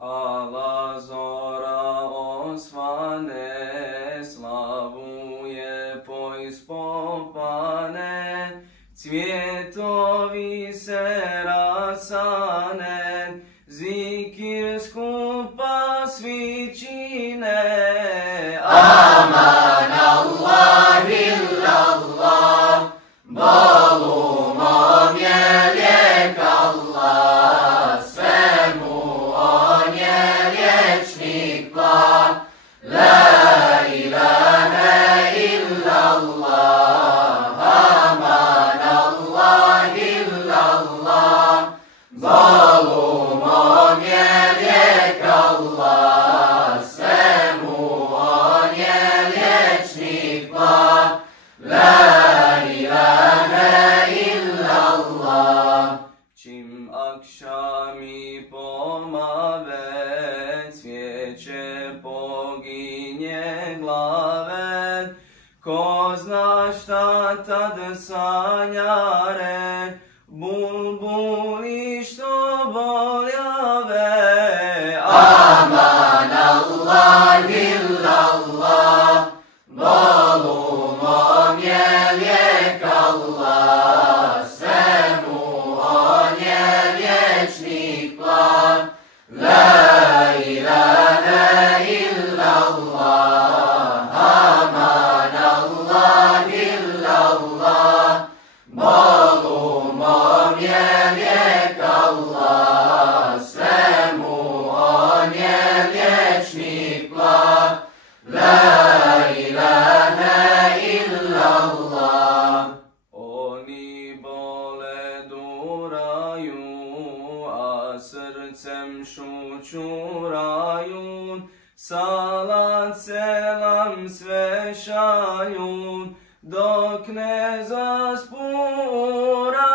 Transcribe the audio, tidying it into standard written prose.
Allah zora osvane, slavuje poispopane, cvjetovi se rasane, zikir skupa svi čine. Aman Allah illallah, Bolumom je lijek Allah, svemu on je liječnik blag. La ilaha illallah, aman Allah illallah, Bolumom je lijek Allah, svemu on je liječnik blag. La ilaha illallah. Čim akšami pomave, cvijeće poginje glave, ko zna šta tad sanjare, bulbuli što boljave. Aman Allah illallah, Bolumom je lijek Allah, svemu on je liječnik blag. La ilaha illallah, aman Allah illallah, Bolumom je lijek Allah, svemu on je liječnik blag. La ilaha illallah. Oni bole duraju, a srcem šućuraju, salat selam sve šalju, dok ne zaspura.